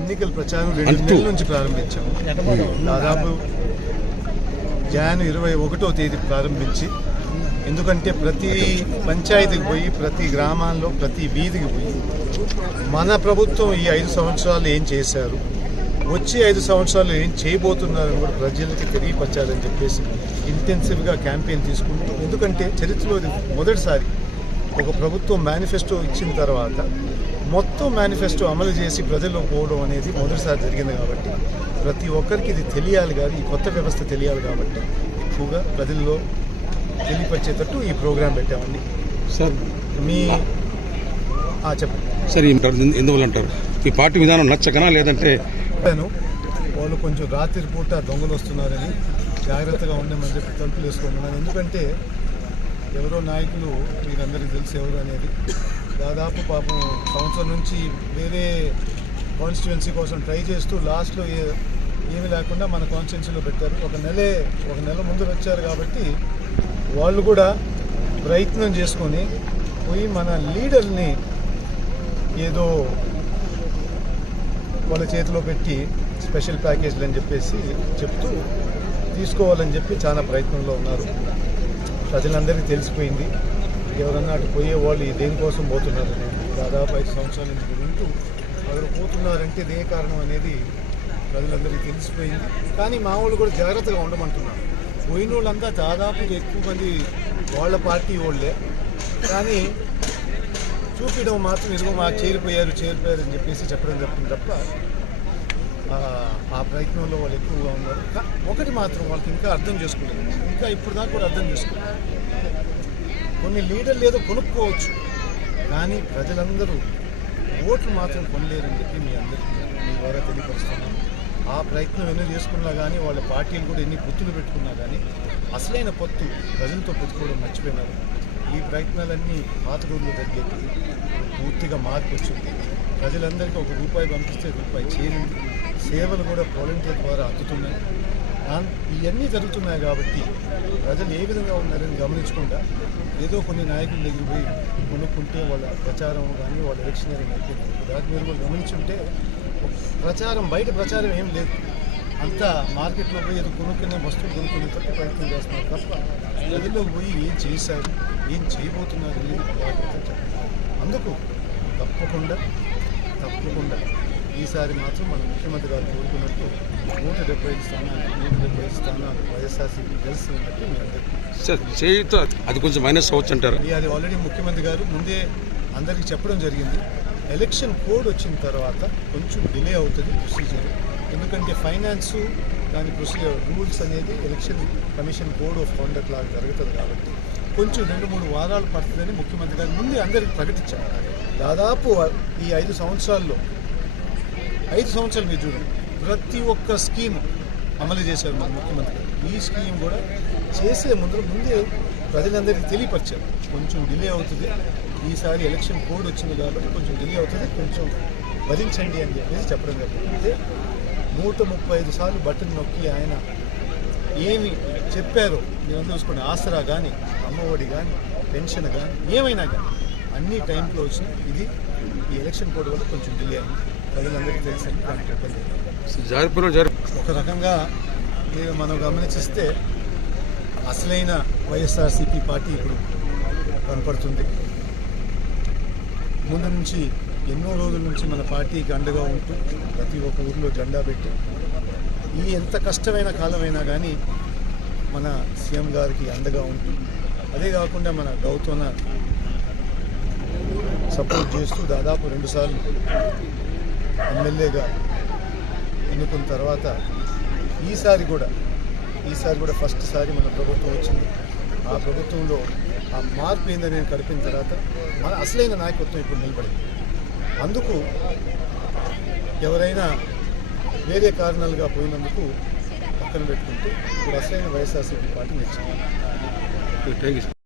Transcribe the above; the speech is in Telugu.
ఎన్నికల ప్రచారం రెండు నెలల నుంచి ప్రారంభించాము దాదాపు జాన్ ఇరవై ఒకటో తేదీ ప్రారంభించి ఎందుకంటే ప్రతి పంచాయతీకి పోయి ప్రతి గ్రామాల్లో ప్రతి వీధికి పోయి మన ప్రభుత్వం ఈ ఐదు సంవత్సరాలు ఏం చేశారు వచ్చే ఐదు సంవత్సరాలు ఏం చేయబోతున్నారని కూడా ప్రజలకి తెలియపరచాలని చెప్పేసి ఇంటెన్సివ్గా క్యాంపెయిన్ తీసుకుంటూ ఎందుకంటే చరిత్రలో మొదటిసారి ఒక ప్రభుత్వం మేనిఫెస్టో ఇచ్చిన తర్వాత మొత్తం మేనిఫెస్టో అమలు చేసి ప్రజల్లో పోవడం అనేది మొదటిసారి జరిగింది కాబట్టి ప్రతి ఒక్కరికి ఇది తెలియాలి కానీ ఈ కొత్త వ్యవస్థ తెలియాలి కాబట్టి ఎక్కువగా ప్రజల్లో తెలియపరిచేటట్టు ఈ ప్రోగ్రాం పెట్టామండి. సార్ మీ చెప్పండి. సార్ ఎందువల్ల అంటారు? మీ పార్టీ విధానం నచ్చకనా లేదంటే వాళ్ళు కొంచెం రాత్రి పూట దొంగలు వస్తున్నారని జాగ్రత్తగా ఉండమని చెప్పి తలుపులు వేసుకోమన్నాను ఎందుకంటే ఎవరో నాయకులు మీరందరికీ తెలుసు ఎవరు అనేది. దాదాపు పాపం సంవత్సరం నుంచి వేరే కాన్స్టిట్యువెన్సీ కోసం ట్రై చేస్తూ లాస్ట్లో ఏ- ఏమి లేకుండా మన కాన్స్టిట్యున్సీలో పెట్టారు. ఒక నెలే ఒక నెల ముందు వచ్చారు కాబట్టి వాళ్ళు కూడా ప్రయత్నం చేసుకొని పోయి మన లీడర్ని ఏదో వాళ్ళ చేతిలో పెట్టి స్పెషల్ ప్యాకేజీలు అని చెప్పేసి చెప్తూ తీసుకోవాలని చెప్పి చాలా ప్రయత్నంలో ఉన్నారు. ప్రజలందరికీ తెలిసిపోయింది. ఎవరన్నా అటు పోయే వాళ్ళు దేనికోసం పోతున్నారు? దాదాపు ఐదు సంవత్సరాల నుంచి వింటూ అక్కడ పోతున్నారంటే ఇదే కారణం అనేది ప్రజలందరికీ తెలిసిపోయింది. కానీ మా వాళ్ళు కూడా జాగ్రత్తగా ఉండమంటున్నారు. పోయిన వాళ్ళంతా దాదాపు ఎక్కువ మంది వాళ్ళ పార్టీ వాళ్ళే. కానీ చూపించడం మాత్రం ఇదిగో మాకు చేరిపోయారు చేరిపోయారు అని చెప్పేసి చెప్పడం జరిగింది తప్ప ఆ, ప్రయత్నంలో వాళ్ళు ఎక్కువగా ఉన్నారు. ఒకటి మాత్రం వాళ్ళకి ఇంకా అర్థం చేసుకోలేదు ఇంకా ఇప్పుడు దాకా కూడా అర్థం చేసుకోలేదు కొన్ని లీడర్లు ఏదో కొనుక్కోవచ్చు కానీ ప్రజలందరూ ఓట్లు మాత్రం కొనలేరని చెప్పి మీ అందరికీ మీ ద్వారా తెలియపరుస్తున్నాను. ఆ ప్రయత్నం ఎన్నో చేసుకున్నా కానీ వాళ్ళ పార్టీలు కూడా ఎన్ని పొత్తులు పెట్టుకున్నా కానీ అసలైన పొత్తు ప్రజలతో పెట్టుకోవడం మర్చిపోయినారు. ఈ ప్రయత్నాలన్నీ పాత రోజులు తగ్గేది పూర్తిగా మార్పు వచ్చింది. ప్రజలందరికీ ఒక రూపాయి పంపిస్తే రూపాయి చేరింది. సేవలు కూడా వాలంటీర్ ద్వారా అందుతున్నాయి. ఇవన్నీ జరుగుతున్నాయి కాబట్టి ప్రజలు ఏ విధంగా ఉన్నారని గమనించకుండా ఏదో కొన్ని నాయకుల దగ్గర పోయి కొనుక్కుంటే వాళ్ళ ప్రచారం కానీ వాళ్ళ ఎలక్షనరింగ్ అయిపోయింది దాని మీరు కూడా గమనించుంటే ప్రచారం బయట ప్రచారం ఏం లేదు. అంతా మార్కెట్లో పోయి ఏదో కొనుక్కునే వస్తువులు కొనుక్కునే తప్ప ప్రయత్నం చేస్తున్నారు తప్ప ప్రజల్లో పోయి ఏం చేశారు ఏం చేయబోతున్నారు అనేది అందుకు తప్పకుండా తప్పకుండా ఈసారి మాత్రం మన ముఖ్యమంత్రి గారు కోరుకున్నట్టు నూట డెబ్బై ఐదు స్థానాలు నూట డెబ్బై ఐదు స్థానాలు వైఎస్ఆర్సీపీ గెలుస్తున్నట్టు చేయుతో అది కొంచెం మైనస్ అవ్వచ్చు అంటారు? ఇది అది ఆల్రెడీ ముఖ్యమంత్రి గారు ముందే అందరికీ చెప్పడం జరిగింది. ఎలక్షన్ కోడ్ వచ్చిన తర్వాత కొంచెం డిలే అవుతుంది ప్రొసీజర్ ఎందుకంటే ఫైనాన్స్ దాని ప్రొసీజర్ రూల్స్ అనేది election commission code of conduct లాగా జరుగుతుంది కాబట్టి కొంచెం రెండు మూడు వారాలు పడుతుందని ముఖ్యమంత్రి గారు ముందే అందరికి ప్రకటించారు. దాదాపు ఈ ఐదు సంవత్సరాల్లో ఐదు సంవత్సరాలు మీరు చూడండి. ప్రతి ఒక్క స్కీమ్ అమలు చేశారు మన ముఖ్యమంత్రి ఈ స్కీమ్ కూడా చేసే ముందు ముందే ప్రజలందరికీ తెలియపరిచారు. కొంచెం డిలే అవుతుంది. ఈసారి ఎలక్షన్ కోడ్ వచ్చింది కాబట్టి కొంచెం డిలే అవుతుంది. కొంచెం భరించండి అని చెప్పేసి చెప్పడం జరిగింది. నూట ముప్పై ఐదు సార్లు బటన్ నొక్కి ఆయన ఏమి చెప్పారో నేను చూసుకోండి. ఆసరా కానీ అమ్మఒడి కానీ పెన్షన్ కానీ ఏమైనా కానీ అన్ని టైంలో వచ్చినాయి. ఇది ఈ ఎలక్షన్ కోడ్ వల్ల కొంచెం డిలే అయింది. ప్రజలందరికీ జారి ఒక రకంగా మీరు మనం గమనిస్తే అసలైన వైఎస్ఆర్సీపీ పార్టీ ఇప్పుడు కనపడుతుంది. ముందు నుంచి ఎన్నో రోజుల నుంచి మన పార్టీకి అండగా ఉంటూ ప్రతి ఒక్క ఊర్లో జెండా పెట్టి ఈ ఎంత కష్టమైన కాలమైనా కానీ మన సీఎం గారికి అండగా ఉంటూ అదే కాకుండా మన గౌతమ సపోర్ట్ చేస్తూ దాదాపు రెండుసార్లు ఎమ్మెల్యేగా ఎన్నుకున్న తర్వాత ఈసారి కూడా ఈసారి కూడా ఫస్ట్ సారి మన ప్రభుత్వం వచ్చింది. ఆ ప్రభుత్వంలో ఆ మార్పు ఏందని నేను గడిపిన తర్వాత మన అసలైన నాయకత్వం ఇప్పుడు నిలబడింది. అందుకు ఎవరైనా వేరే కారణాలుగా పోయినందుకు పక్కన పెట్టుకుంటూ ఇప్పుడు అసలైన వైఎస్ఆర్సీపీ పార్టీ నచ్చింది థ్యాంక్ యూ